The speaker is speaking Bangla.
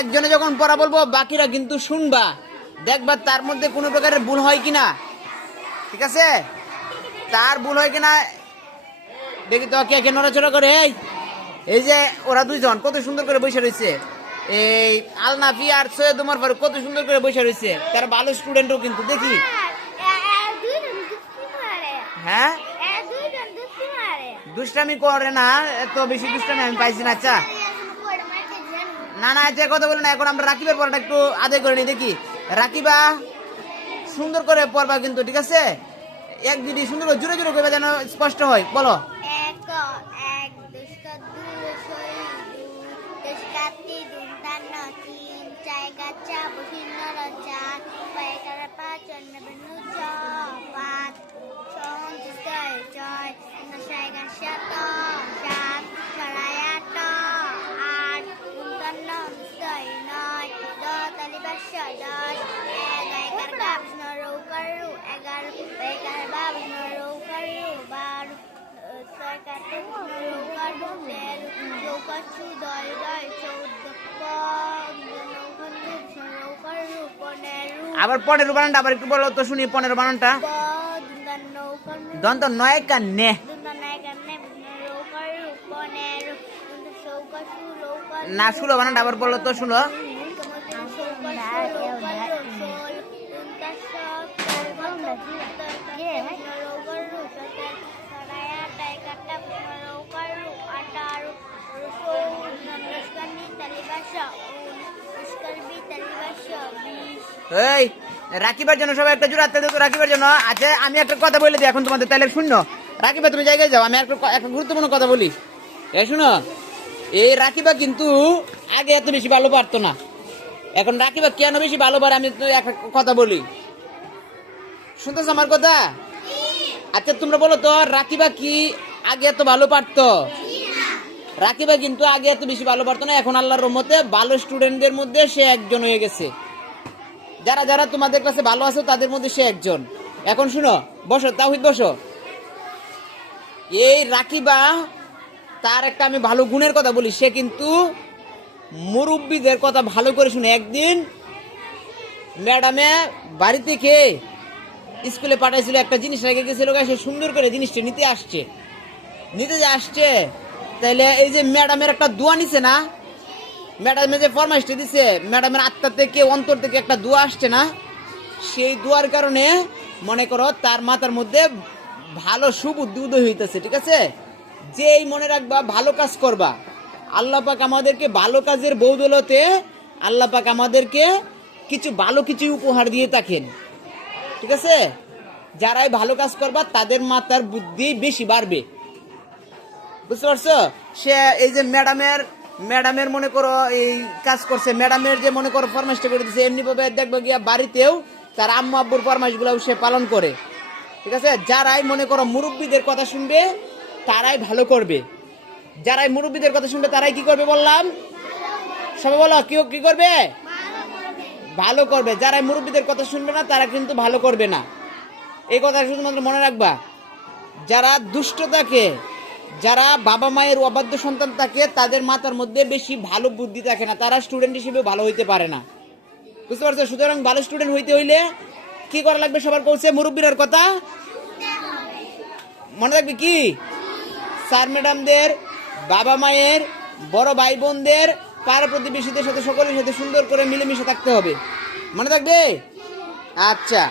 একজনে যখন পড়া বলবো বাকিরা কিন্তু শুনবা, দেখবা তার মধ্যে কোনো প্রকারের ভুল হয় কিনা, ঠিক আছে? তার ভুল হয় কিনা দেখি তো। কে কে নড়াচড়া করে? এই যে ওরা দুইজন কত সুন্দর করে বসে রয়েছে, এই আলনাফি আর সৈয়দ উমর ফারুক কত সুন্দর করে বসে রয়েছে, তারা ভালো স্টুডেন্টও কিন্তু দেখি। হ্যাঁ, দুষ্টামি করে না, এত বেশি দুষ্টামি আমি পাইছি না। আচ্ছা না না, আচ্ছা কথা বলি না, এখন আমরা রাকিবের পড়াটা একটু আদায় করে নিই। দেখি রাকিবা সুন্দর করে পড়বা কিন্তু, ঠিক আছে? এক দিদি সুন্দর করে জুড়ে জুড়ে করবে যেন স্পষ্ট হয়। বলো। আবার 15 বানানটা আবার একটু বলো তো শুনি। 15 বানানটা দন্ত নয় কান্নে না, 16 বানানটা আবার বলো তো, শুনো। এই রাকিবার জন্য সবাই একটা জোড়া হাততালি দাও রাকিবার জন্য। আচ্ছা আমি একটা কথা বলে দিই এখন তোমাদের, তাহলে শুনো। রাকিবা তুমি জায়গায় যাও, আমি একটা গুরুত্বপূর্ণ কথা বলি। এই শুনো, এই রাকিবা কিন্তু আগে এত বেশি ভালো পারতো না, এখন রাকিবা কেন বেশি ভালো পারে আমি একটা কথা বলি, শুনতেছ আমার কথা? আচ্ছা তোমরা বলো তো, রাকিবা কি আগে এত ভালো পারতো? রাকিবা কিন্তু আগে এত বেশি ভালো পারতো না, এখন আল্লাহর রহমতে ভালো স্টুডেন্টদের মধ্যে সে একজন হয়ে গেছে। যারা যারা তোমাদের ক্লাসে ভালো আছে তাদের মধ্যে সে একজন। এখন শুনো, বসো তাওহিদ বসো। এই রাকিবা তার একটা আমি ভালো গুণের কথা বলি, সে কিন্তু মুরব্বীদের কথা ভালো করে শুনে। একদিন ম্যাডামে বাড়ি থেকে স্কুলে পাঠাইছিল, একটা জিনিস রেখে গেছিল, সে সুন্দর করে জিনিসটা নিতে যে আসছে, তাইলে এই যে ম্যাডামের একটা দোয়া নিছে না, ম্যাডামের যে ফরমাইশটা দিছে, ম্যাডামের আত্মা থেকে অন্তর থেকে একটা দোয়া আসছে না, সেই দোয়ার কারণে মনে করো তার মাথার মধ্যে ভালো সুবুদ্ধি উদয় হইতেছে, ঠিক আছে? যেই মনে রাখবা ভালো কাজ করবা, আল্লাহ পাক আমাদেরকে ভালো কাজের বদৌলতে আল্লাহ পাক আমাদেরকে ভালো কিছু উপহার দিয়ে থাকেন, ঠিক আছে? যারাই ভালো কাজ করবা তাদের মাথার বুদ্ধি বেশি বাড়বে, বুঝতে পারছো? সে এই যে ম্যাডামের মনে করো এই কাজ করছে, ম্যাডামের যে মনে করো ফরমাইশটা করে দিচ্ছে, এমনি ভাবে দেখবো গিয়া বাড়িতেও তার আম্মু আব্বুর ফরমাইশ গুলো সে পালন করে, ঠিক আছে? যারাই মনে করো মুরব্বীদের কথা শুনবে তারাই ভালো করবে, যারাই মুরব্বীদের কথা শুনবে তারাই কি করবে বললাম? সবাই বলো, কি করবে? ভালো করবে। যারাই মুরব্বীদের কথা শুনবে না তারা কিন্তু ভালো করবে না, এই কথা শুধুমাত্র মনে রাখবা। যারা দুষ্ট থাকে, যারা বাবা মায়ের অবাধ্য সন্তান থাকে, তাদের মাথার মধ্যে বেশি ভালো বুদ্ধি থাকে না, তারা স্টুডেন্ট হিসেবে ভালো হইতে পারে না, বুঝতে পারছো? সুতরাং ভালো স্টুডেন্ট হইতে হইলে কি করা লাগবে? সবার বলছে মুরব্বীর কথা মনে রাখবে, কি স্যার ম্যাডামদের, বাবা মায়ের, বড় ভাই বোনদের, পাড়া প্রতিবেশীদের সাথে সকলের সাথে সুন্দর করে মিলেমিশে থাকতে হবে, মনে থাকবে? আচ্ছা।